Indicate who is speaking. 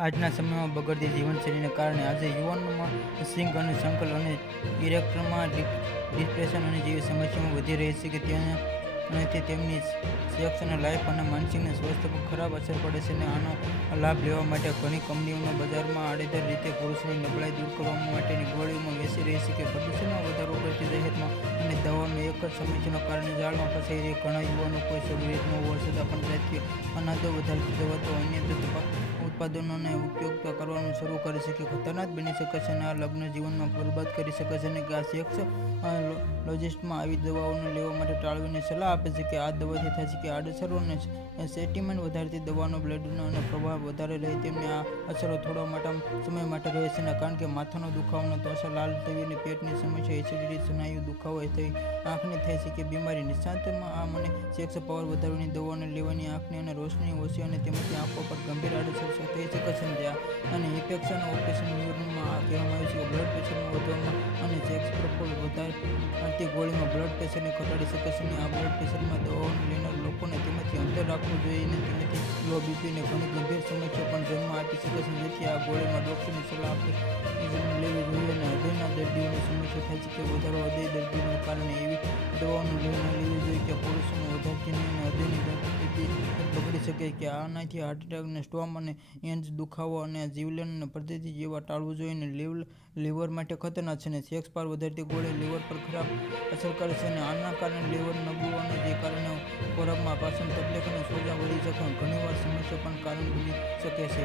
Speaker 1: આજના સમયમાં બગડતી જીવનશૈલીને કારણે આજે યુવાનોમાં સિંગ અને સંકલ અને ઇરેક્ટરમાં ડિપ્રેશન અને જેવી સમસ્યાઓ વધી રહી છે કે ત્યાં અને તે તેમની સેક્સ અને લાઈફ અને માનસિકને સ્વાસ્થ્ય પર ખરાબ અસર પડે છે અને આનો લાભ લેવા માટે ઘણી કંપનીઓના બજારમાં આડેધડ રીતે પુરુષોની નબળાઈ દૂર કરવા માટેની ગોળીઓમાં વેચી રહી છે કે પ્રદૂષણમાં વધારો કરતી દહેજમાં અને દવાનો એક જ સમસ્યાના કારણે જાળમાં ફસાઈ રહી ઘણા યુવાનો કોઈ સગવડ ન હોવા છતાં પણ જાતીય અનાદો વધારતી દવા તો અન્ય ઉત્પાદનોને ઉપયોગ કરવાનું શરૂ કરી શકે. ખતરનાક બની શકે છે અને આ લગ્ન જીવનમાં બરબાદ કરી શકે છે અને આ સેક્સ લોજિસ્ટમાં આવી દવાઓને લેવા માટે ટાળવીને સલાહ આપે છે કે આ દવાથી થાય છે કે આડઅસરો અને સેટિમેન્ટ વધારતી દવાનો બ્લડનો અને પ્રભાવ વધારે રહે તેમની આ અસરો થોડા માટે સમય માટે રહે છે કારણ કે માથાનો દુખાવાનો ત્વચા લાલ થવી અને પેટની સમસ્યા એસિડિટી સ્નાયુ દુખાવો થઈ આંખની થઈ શકે બીમારી. નિષ્ણાતમાં આ મને સેક્સ પાવર વધારવાની દવાઓને લેવાની આંખની અને રોશની ઓછી અને તેમાંથી આંખો પર ગંભીર આડઅસર છે જ્યાં અને ઇન્ફેક્શન ઓપરેશન નિવારણમાં કહેવામાં આવ્યું છે બ્લડ પ્રેશરમાં વધવામાં અને સેક્સ પ્રપોલ વધારતી ગોળીમાં બ્લડ પ્રેશરને ઘટાડી શકે છે. અને આ બ્લડ પ્રેશરમાં દવાઓને લેનાર લોકોને તેમાંથી અંતર રાખવું જોઈએ અને તેમાંથી લો બીપીને ઘણી ગંભીર સમસ્યા પણ જન્મ આપી શકે છે જેથી આ ગોળીમાં ડૉક્ટરની સલાહ આપણે લેવી જોઈએ અને હૃદયના દર્દીઓને સમસ્યા થાય છે કે વધારો હૃદય દર્દીઓને કારણે એવી દવાઓનું ન લેવી જોઈએ કે પુરુષોને વધારતી નહીં અને હૃદયની બગડી શકે, કે આનાથી હાર્ટ એટેક અને સ્ટોમ અને એન્જ દુખાવો અને જીવલેણ પદ્ધતિ જેવા ટાળવું જોઈએ અને લીવર માટે ખતરનાક છે અને સેક્સ પાર વધારતી ગોળી લીવર પર ખરાબ અસર કરે છે અને આના કારણે લીવર નબળું અને જે કારણે ખોરાકમાં પાચન તકલીફ અને સોજા ઘણીવાર સમસ્યા પણ કારણ બની શકે છે.